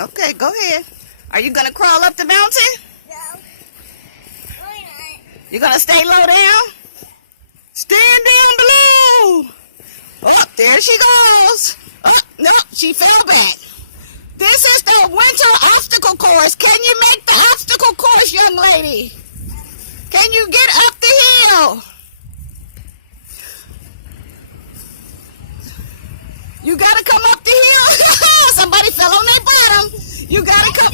Okay, go ahead. Are you gonna crawl up the mountain? No. You're gonna stay low down? Stand down below. Oh, there she goes. Oh, no, she fell back. This is the winter obstacle course. Can you make the obstacle course, young lady? Can you get up the hill? You gotta come up the hill. Somebody fell on their bottom. You gotta come.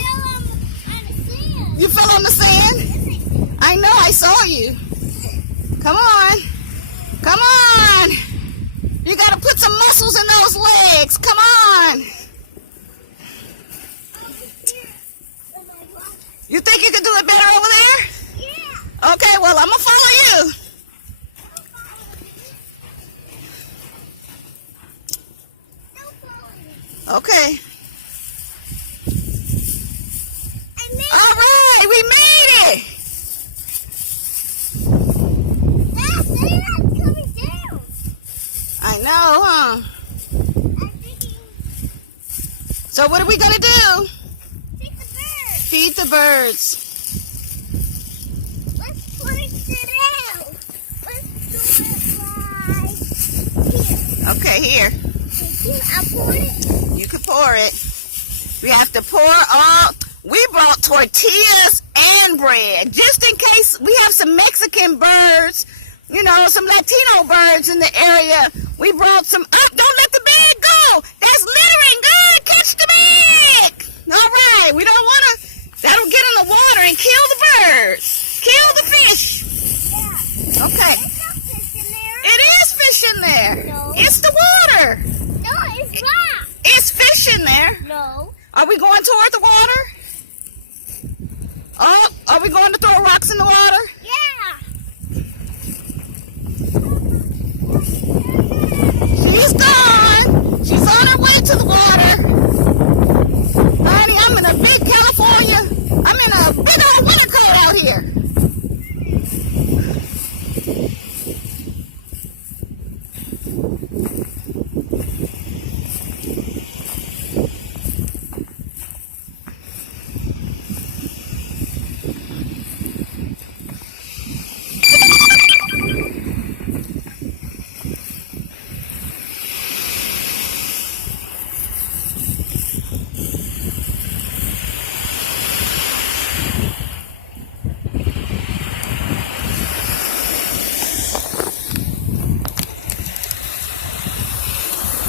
You fell on the sand? I know, I saw you. Come on. Come on. You gotta put some muscles in those legs. Come on. You think you can do it better over there? Yeah. Okay, well, I'm gonna follow you. Okay. All right, we made it. Coming down. I know, huh? So what are we gonna do? Feed the birds. Feed the birds. Let's put it down. Let's do it right here. Okay, here. I'll pour it. You can pour it. We have to pour all. We brought tortillas and bread, just in case we have some Mexican birds, you know, some Latino birds in the area. We brought some. Oh, don't let the bag go. That's littering. Good. Catch the bag. All right. We don't want to. That'll get in the water and kill the birds. Kill the fish. Yeah. Okay. There's no fish in there. It is fish in there. No. It's the water. No, it's not. It's fish in there. No. Are we going toward the water? Oh, are we going to throw rocks in the water? Yeah. She's gone. She's on her way to the water. Honey, I'm in a big California. I'm in a big old winter coat out here.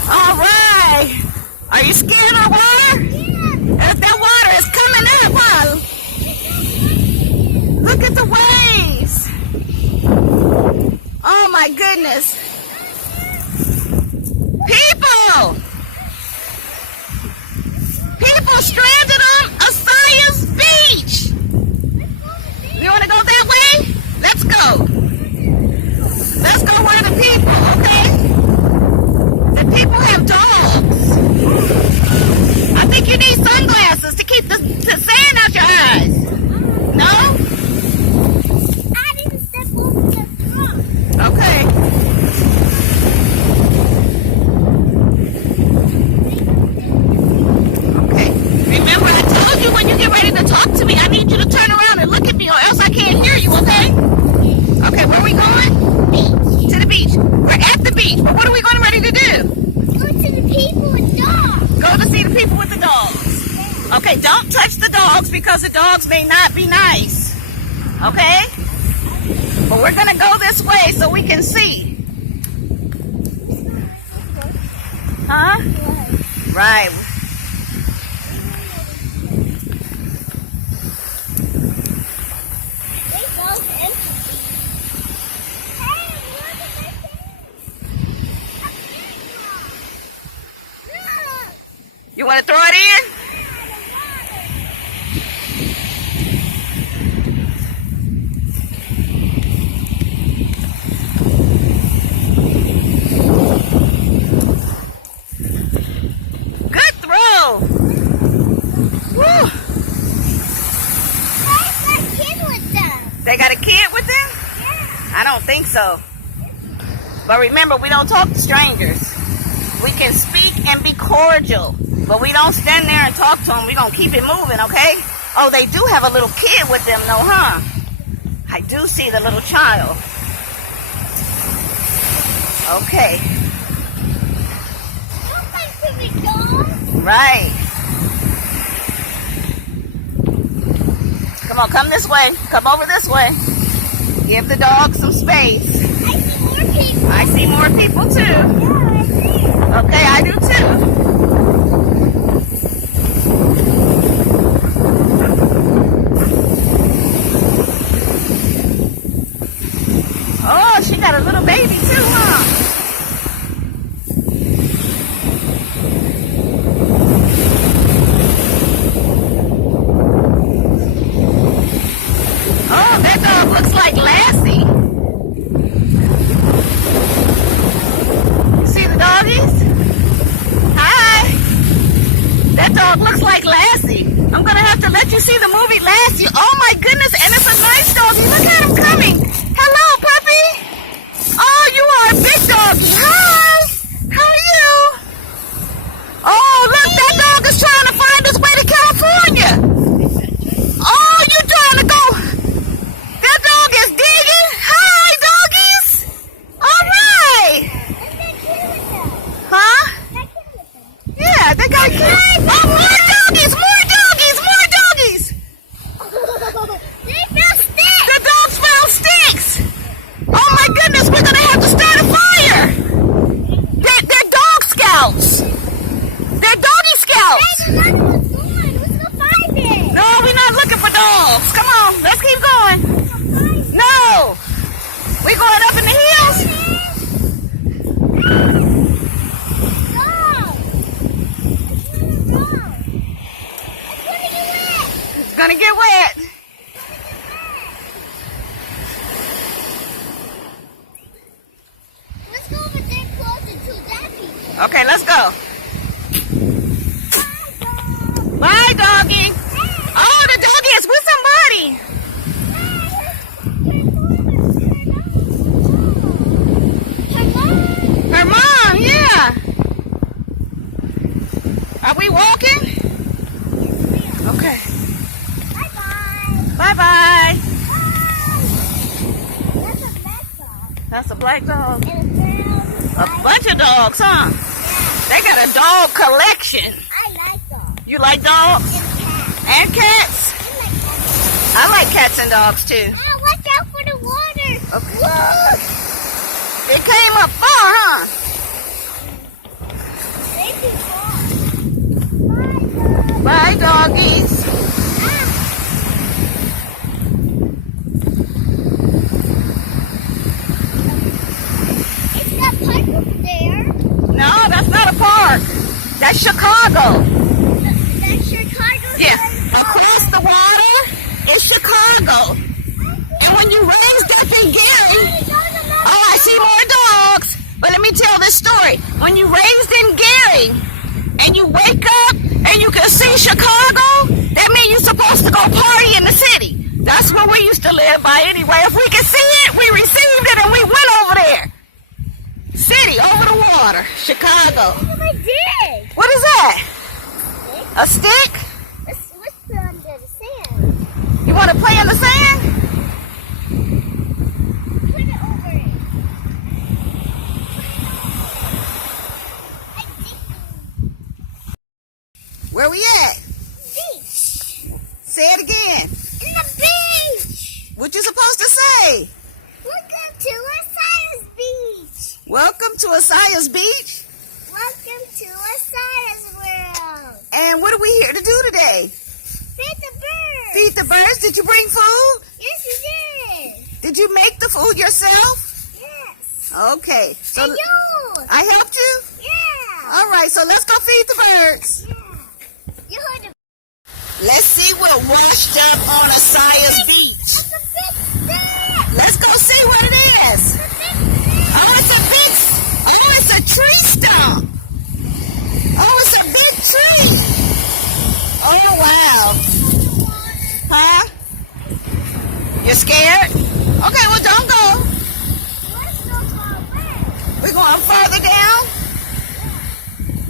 All right. Are you scared of water? Yeah. That water is coming up, huh? Look at the waves. Oh my goodness. People! People stranded on Asaiah's beach. You want to go that way? Let's go. Let's go where the people, okay? The people have dogs. I think you need sunglasses to keep the sand out your eyes. No? I didn't step over the rock. Okay. Okay. Remember, I told you when you get ready to talk to me, I need you to turn around and look at me or else I can't hear you, okay? Okay, where are we going? Beach. To the beach. We're at the beach, but what are we going ready to do? Go to the people and dogs. Go to see the people with the dogs. Okay, don't touch the dogs because the dogs may not be nice. Okay? But we're going to go this way so we can see. Huh? Right. You want to throw it in? Good throw. Woo. They got a kid with them? Yeah. I don't think so. But remember, we don't talk to strangers. We can speak and be cordial. But we don't stand there and talk to them. We're going to keep it moving, okay? Oh, they do have a little kid with them, though, huh? I do see the little child. Okay. Right. Come on, come this way. Come over this way. Give the dog some space. I see more people. I see more people, too. Yeah, I see. Okay, I do, too. Oh, she got a little baby too, huh? Oh, that dog looks like Lassie. You see the doggies? Hi. That dog looks like Lassie. I'm gonna have to let you see the movie Lassie. Oh my goodness, and it's a nice doggy. Look at him coming. Hello, puppy. Oh, you are a big doggy. Hi. How are you? Oh, look, that dog is trying to find his way to California. Oh, you're trying to go. That dog is digging. Hi, doggies. All right. Huh? Yeah, they got kids. Oh, more doggies, more doggies, more doggies. They feel sticks. The dogs found sticks. Oh my goodness, we're gonna have to start a fire. They're dog scouts. They're doggy scouts. Hey, the other one's gone. Let's go find it. No, we're not looking for dogs. Come on, let's keep going. No, we're going up in the hills. It's gonna get wet. Let's go over there closer to that people. Okay, let's go. Bye, doggy. Oh, the doggy is with somebody. Her mom, yeah. Are we walking? Okay. Bye-bye. Bye-bye. That's a black That's a black dog. dog. And a brown. A bunch of dogs, huh? They got a dog collection. I like dogs. You like dogs? And cats. And cats? I I like cats. like cats and dogs too. Ah, watch out for the water. Okay. Look. It came up far, huh? They be far. Bye, doggies. Is that park over there? No, that's not a park. That's Chicago. That's Chicago? Yeah. Across the water is Chicago. And when you raised up in Gary, oh, I see more dogs. But let me tell this story. When you raised in Gary and you wake up and you can see Chicago, that means you're supposed to go party in the city. That's where we used to live by anyway. If we could see it, we received it and we went over there. City, over the water, Chicago. Look at my dig. What is that? A stick? Let's put it under the sand. You want to play in the sand? Put it over it. Where we at? Beach. Say it again. In the beach. What you supposed to say? Welcome to Asaiah's beach. Welcome to Asaiah's beach. Welcome to Asaiah's world. And what are we here to do today? Feed the birds. Feed the birds. Did you bring food? Yes, you did. Did you make the food yourself? Yes. Okay. So And you. I helped you? Yeah. All right, so let's go feed the birds. Yeah. You heard the Let's see what washed up on Asaiah's beach. That's a big stick. Let's go see what it is. It's a big stick. Oh, it's a big, oh, it's a tree stump. Oh, it's a big tree. Oh, wow. Huh? You're scared? Okay, well, don't go. Let's go far away. We're going further